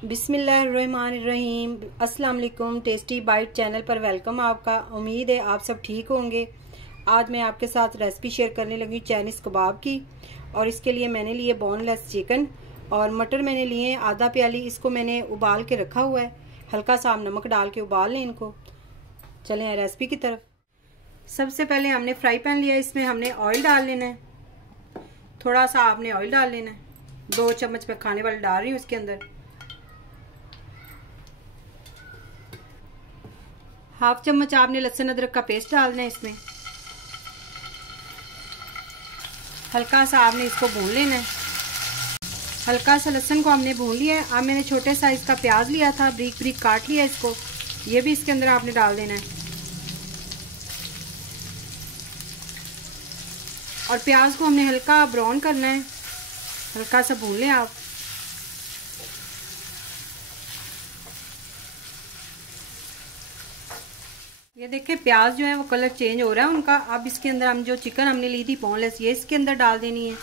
बिस्मिल्लाहिर्रहमानिर्रहीम। अस्सलाम वालेकुम। टेस्टी बाइट चैनल पर वेलकम आपका। उम्मीद है आप सब ठीक होंगे। आज मैं आपके साथ रेसिपी शेयर करने लगी चाइनीज़ कबाब की। और इसके लिए मैंने लिए बोनलेस चिकन और मटर मैंने लिए आधा प्याली। इसको मैंने उबाल के रखा हुआ है। हल्का सा आप नमक डाल के उबाल लें इनको। चलें रेसिपी की तरफ। सबसे पहले हमने फ्राई पैन लिया, इसमें हमने ऑयल डाल लेना है। थोड़ा सा आपने ऑयल डाल लेना है। 2 चम्मच मैं खाने वाले डाल रही हूँ इसके अंदर। हाफ चम्मच आपने लहसुन अदरक का पेस्ट डालना है इसमें। हल्का सा आपने इसको भून लेना है। हल्का सा लहसुन को हमने भून लिया है। अब मैंने छोटे साइज का प्याज लिया था, ब्रीक ब्रीक काट लिया इसको। ये भी इसके अंदर आपने डाल देना है और प्याज को हमने हल्का ब्राउन करना है। हल्का सा भून लें आप। ये देखिए प्याज जो है वो कलर चेंज हो रहा है उनका। अब इसके अंदर हम जो चिकन हमने ली थी बोनलेस, ये इसके अंदर डाल देनी है।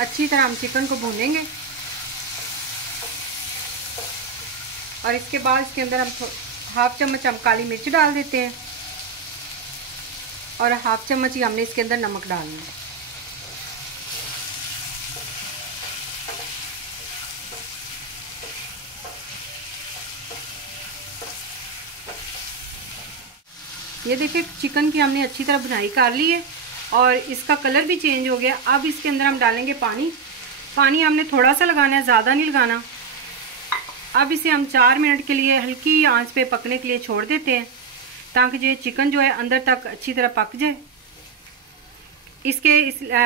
अच्छी तरह हम चिकन को भूनेंगे और इसके बाद इसके अंदर हम हाफ चम्मच हम काली मिर्च डाल देते हैं और हाफ चम्मच ही हमने इसके अंदर नमक डालना है। ये देखिए चिकन की हमने अच्छी तरह भुनाई कर ली है और इसका कलर भी चेंज हो गया। अब इसके अंदर हम डालेंगे पानी। पानी हमने थोड़ा सा लगाना है, ज़्यादा नहीं लगाना। अब इसे हम 4 मिनट के लिए हल्की आंच पे पकने के लिए छोड़ देते हैं ताकि ये चिकन जो है अंदर तक अच्छी तरह पक जाए।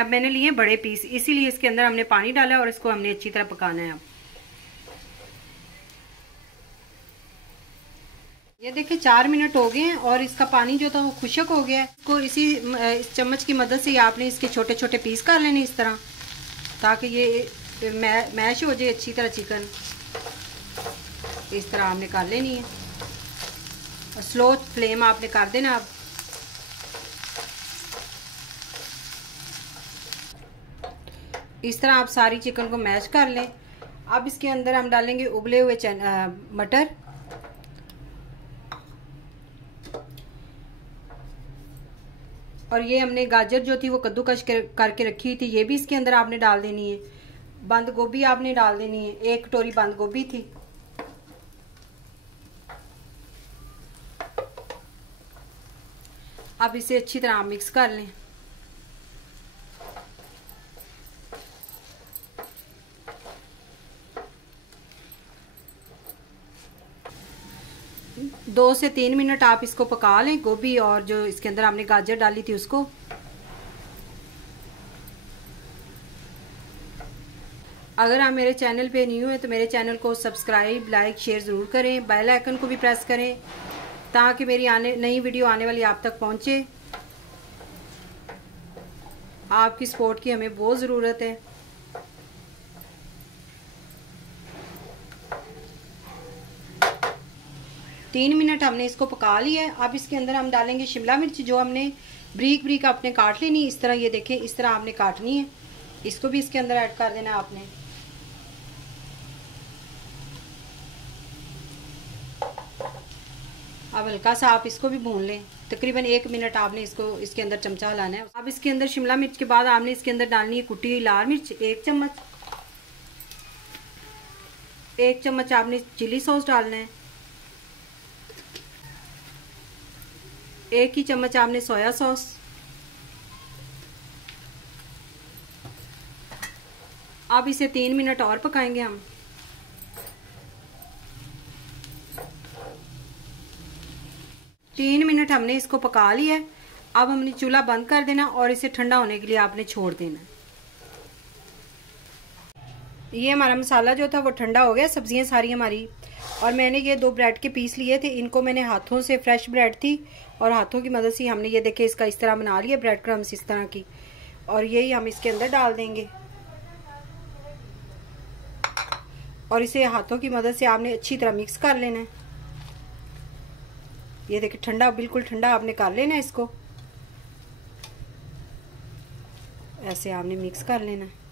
मैंने लिए बड़े पीस, इसीलिए इसके अंदर हमने पानी डाला और इसको हमने अच्छी तरह पकाना है। अब ये देखिए 4 मिनट हो गए हैं और इसका पानी जो था वो खुश्क हो गया है। इसको इस चम्मच की मदद से आपने इसके छोटे छोटे पीस कर लेने इस तरह, ताकि ये मैश हो जाए अच्छी तरह चिकन। इस तरह आपने कर लेनी है और स्लो फ्लेम आपने कर देना। अब इस तरह आप सारी चिकन को मैश कर लें। अब इसके अंदर हम डालेंगे उबले हुए मटर और ये हमने गाजर जो थी वो कद्दूकश करके रखी हुई थी, ये भी इसके अंदर आपने डाल देनी है। बंद गोभी आपने डाल देनी है, 1 कटोरी बंद गोभी थी। अब इसे अच्छी तरह मिक्स कर लें। दो से 3 मिनट आप इसको पका लें, गोभी और जो इसके अंदर हमने गाजर डाली थी उसको। अगर आप मेरे चैनल पे न्यू हैं तो मेरे चैनल को सब्सक्राइब, लाइक, शेयर ज़रूर करें। बेल आइकन को भी प्रेस करें ताकि मेरी नई वीडियो आने वाली आप तक पहुंचे। आपकी सपोर्ट की हमें बहुत ज़रूरत है। तीन मिनट हमने इसको पका लिया है। अब इसके अंदर हम डालेंगे शिमला मिर्च जो हमने ब्रीक ब्रीक आपने काट लेनी। इस तरह ये देखें, इस तरह आपने काटनी है। इसको भी इसके अंदर ऐड कर देना आपने। अब हल्का सा आप इसको भी भून लें। तकरीबन 1 मिनट आपने इसको इसके अंदर चमचा हिलाना है। अब इसके अंदर शिमला मिर्च के बाद आपने इसके अंदर डालनी है कुटी हुई लाल मिर्च 1 चम्मच। 1 चम्मच आपने चिली सॉस डालना है। 1 ही चम्मच आपने सोया सॉस। अब इसे 3 मिनट और पकाएंगे हम। तीन मिनट हमने इसको पका लिया है। अब हमने चूल्हा बंद कर देना और इसे ठंडा होने के लिए आपने छोड़ देना। ये हमारा मसाला जो था वो ठंडा हो गया, सब्जियां सारी हमारी। और मैंने ये 2 ब्रेड के पीस लिए थे, इनको मैंने हाथों से, फ्रेश ब्रेड थी और हाथों की मदद से हमने ये देखे इसका इस तरह बना लिया, ब्रेड क्रम्स इस तरह की। और यही हम इसके अंदर डाल देंगे और इसे हाथों की मदद से आपने अच्छी तरह मिक्स कर लेना है। ये देखिए ठंडा, बिल्कुल ठंडा आपने कर लेना है इसको। ऐसे आपने मिक्स कर लेना है।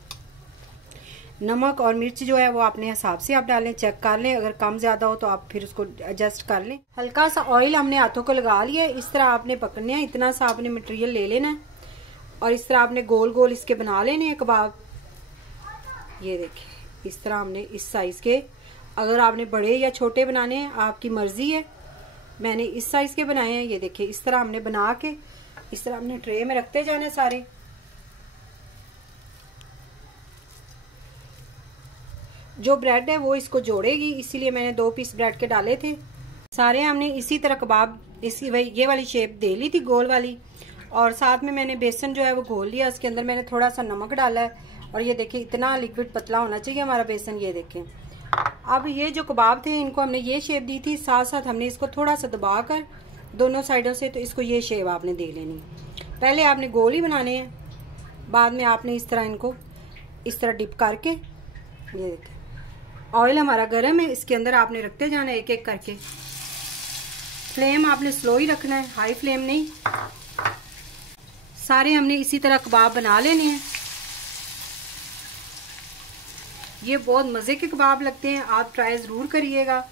नमक और मिर्च जो है वो अपने हिसाब से आप डालें, चेक कर लें, अगर कम ज़्यादा हो तो आप फिर उसको एडजस्ट कर लें। हल्का सा ऑयल हमने हाथों को लगा लिया है, इस तरह आपने पकड़ने हैं, इतना सा आपने मटेरियल ले लेना है और इस तरह आपने गोल गोल इसके बना लेने हैं कबाब। ये देखिए इस तरह हमने इस साइज़ के, अगर आपने बड़े या छोटे बनाने हैं आपकी मर्ज़ी है, मैंने इस साइज़ के बनाए हैं। ये देखिए इस तरह हमने बना के इस तरह हमने ट्रे में रखते जाने सारे। जो ब्रेड है वो इसको जोड़ेगी, इसीलिए मैंने 2 पीस ब्रेड के डाले थे। सारे हमने इसी तरह कबाब इसी ये वाली शेप दे ली थी गोल वाली, और साथ में मैंने बेसन जो है वो घोल लिया, उसके अंदर मैंने थोड़ा सा नमक डाला है और ये देखिए इतना लिक्विड पतला होना चाहिए हमारा बेसन। ये देखें अब ये जो कबाब थे इनको हमने ये शेप दी थी, साथ साथ हमने इसको थोड़ा सा दबा कर दोनों साइडों से, तो इसको ये शेप आपने दे लेनी है। पहले आपने गोल ही बनाने हैं, बाद में आपने इस तरह इनको इस तरह डिप करके, ये देखें ऑयल हमारा गर्म है, इसके अंदर आपने रखते जाना है एक एक करके। फ्लेम आपने स्लो ही रखना है, हाई फ्लेम नहीं। सारे हमने इसी तरह कबाब बना लेने हैं। ये बहुत मज़े के कबाब लगते हैं, आप ट्राई ज़रूर करिएगा।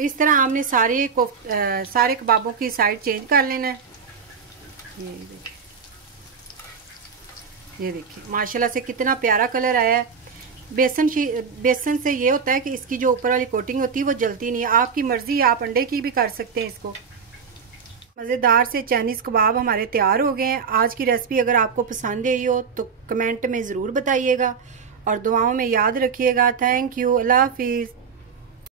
इस तरह हमने सारे कबाबों की साइड चेंज कर लेना है। ये देखिए माशाल्लाह से कितना प्यारा कलर आया है। बेसन से ये होता है कि इसकी जो ऊपर वाली कोटिंग होती है वो जलती नहीं है। आपकी मर्जी, आप अंडे की भी कर सकते हैं इसको। मज़ेदार से चाइनीज़ कबाब हमारे तैयार हो गए हैं। आज की रेसिपी अगर आपको पसंद आई हो तो कमेंट में ज़रूर बताइएगा और दुआओं में याद रखिएगा। थैंक यू, अल्लाह हाफिज़।